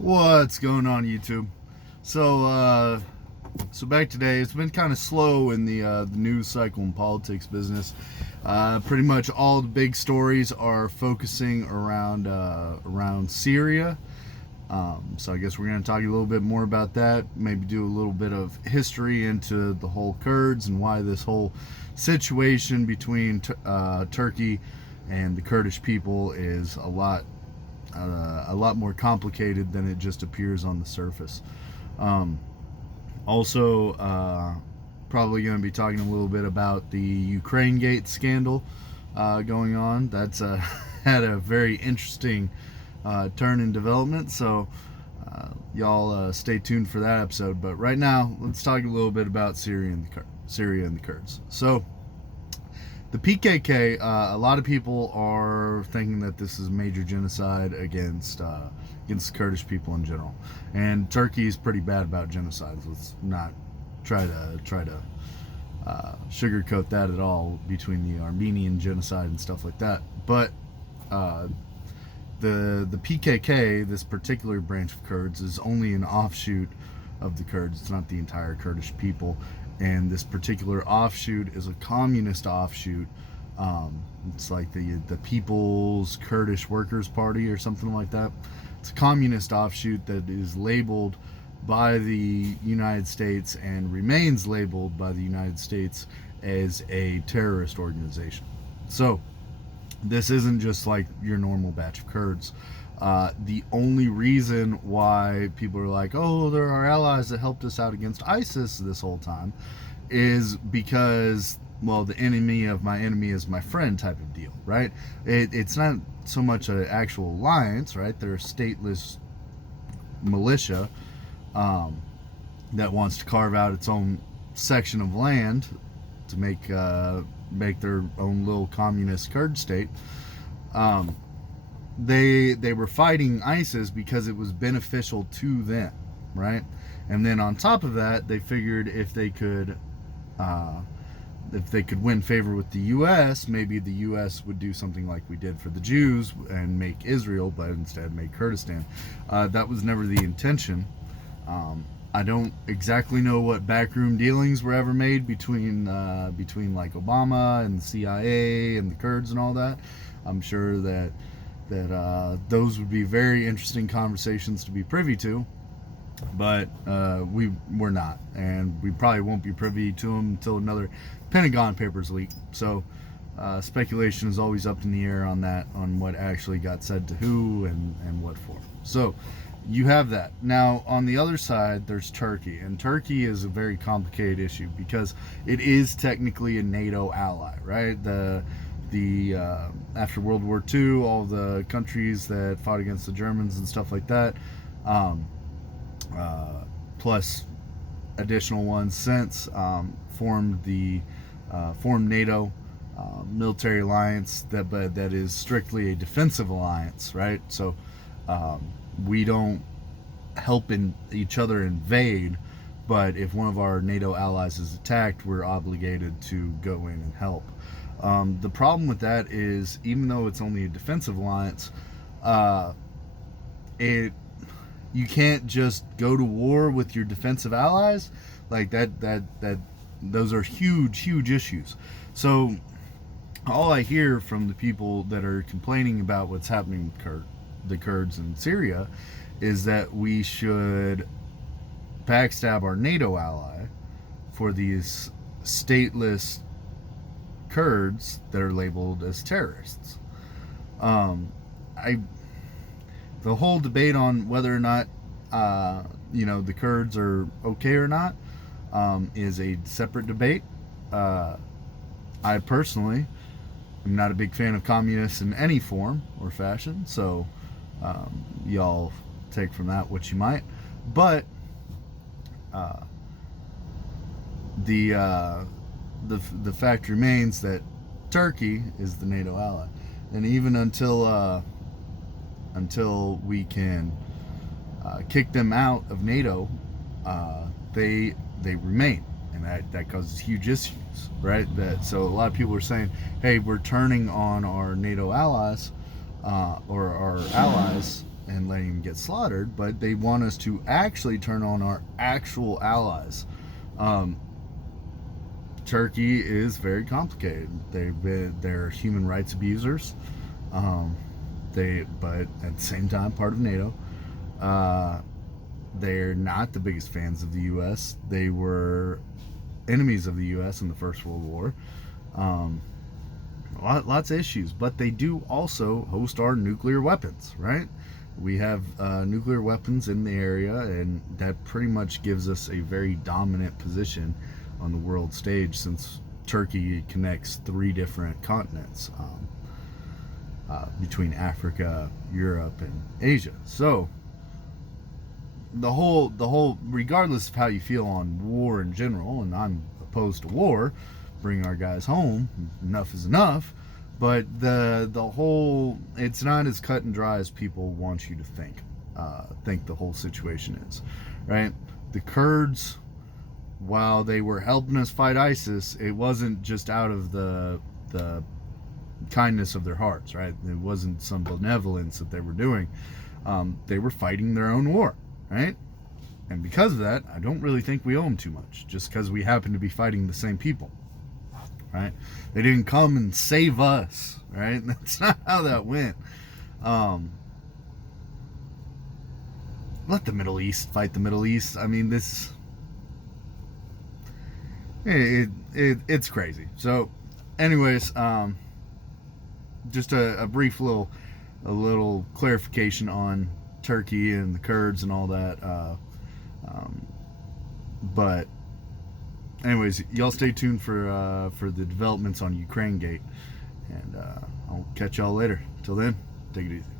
What's going on, YouTube? So back today, it's been kind of slow in the news cycle and politics business. Pretty much all the big stories are focusing around Syria. So I guess we're going to talk a little bit more about that. Maybe do a little bit of history into the whole Kurds and why this whole situation between Turkey and the Kurdish people is a lot more complicated than it just appears on the surface. Also, probably going to be talking a little bit about the Ukraine Gate scandal going on. That's had a very interesting turn in development. So y'all stay tuned for that episode. But right now, let's talk a little bit about Syria and the Kurds. So the PKK, a lot of people are thinking that this is major genocide against the Kurdish people in general, and Turkey is pretty bad about genocides. Let's not try to sugarcoat that at all between the Armenian genocide and stuff like that. But the PKK, this particular branch of Kurds, is only an offshoot of the Kurds. It's not the entire Kurdish people. And this particular offshoot is a communist offshoot. It's like the People's Kurdish Workers Party or something like that. It's a communist offshoot that is labeled by the United States and remains labeled by the United States as a terrorist organization. So this isn't just like your normal batch of Kurds. The only reason why people are like, oh, they're our allies that helped us out against ISIS this whole time is because, well, the enemy of my enemy is my friend type of deal, right? It's not so much an actual alliance, right? They're a stateless militia that wants to carve out its own section of land to make their own little communist Kurd state. They were fighting ISIS because it was beneficial to them, right? And then on top of that, they figured if they could win favor with the U.S., maybe the U.S. would do something like we did for the Jews and make Israel, but instead make Kurdistan. That was never the intention. I don't exactly know what backroom dealings were ever made between like Obama and the CIA and the Kurds and all that. I'm sure that those would be very interesting conversations to be privy to, but we're not, and we probably won't be privy to them until another Pentagon Papers leak. So speculation is always up in the air on that, on what actually got said to who and what for. So you have that. Now on the other side, there's Turkey, and Turkey is a very complicated issue because it is technically a NATO ally, right? After World War II, all the countries that fought against the Germans and stuff like that, plus additional ones since, formed NATO military alliance that is strictly a defensive alliance, right? So we don't help each other invade, but if one of our NATO allies is attacked, we're obligated to go in and help. The problem with that is, even though it's only a defensive alliance, you can't just go to war with your defensive allies like that. Those are huge issues. So all I hear from the people that are complaining about what's happening with the Kurds in Syria is that we should backstab our NATO ally for these stateless Kurds that are labeled as terrorists. The whole debate on whether or not the Kurds are okay or not is a separate debate. I personally am not a big fan of communists in any form or fashion, so y'all take from that what you might. But the fact remains that Turkey is the NATO ally, and even until we can kick them out of NATO, they remain, and that causes huge issues, right? So a lot of people are saying, hey, we're turning on our NATO allies or our allies and letting them get slaughtered, but they want us to actually turn on our actual allies. Turkey is very complicated. They're human rights abusers. But at the same time, part of NATO. They're not the biggest fans of the U.S. They were enemies of the U.S. in the First World War. Lots of issues, but they do also host our nuclear weapons, right? We have nuclear weapons in the area, and that pretty much gives us a very dominant position on the world stage, since Turkey connects 3 different continents between Africa, Europe, and Asia. So the whole, regardless of how you feel on war in general, and I'm opposed to war, bring our guys home, enough is enough, but the whole, it's not as cut and dry as people want you to think the whole situation is, right? The Kurds, while they were helping us fight ISIS, it wasn't just out of the kindness of their hearts, right? It wasn't some benevolence that they were doing. They were fighting their own war, right? And because of that, I don't really think we owe them too much, just because we happen to be fighting the same people, right? They didn't come and save us, right? That's not how that went. Let the Middle East fight the Middle East. I mean, it's crazy. So anyways, just a brief little clarification on Turkey and the Kurds and all that. But anyways, y'all stay tuned for the developments on Ukraine Gate, and I'll catch y'all later. Till then, take it easy.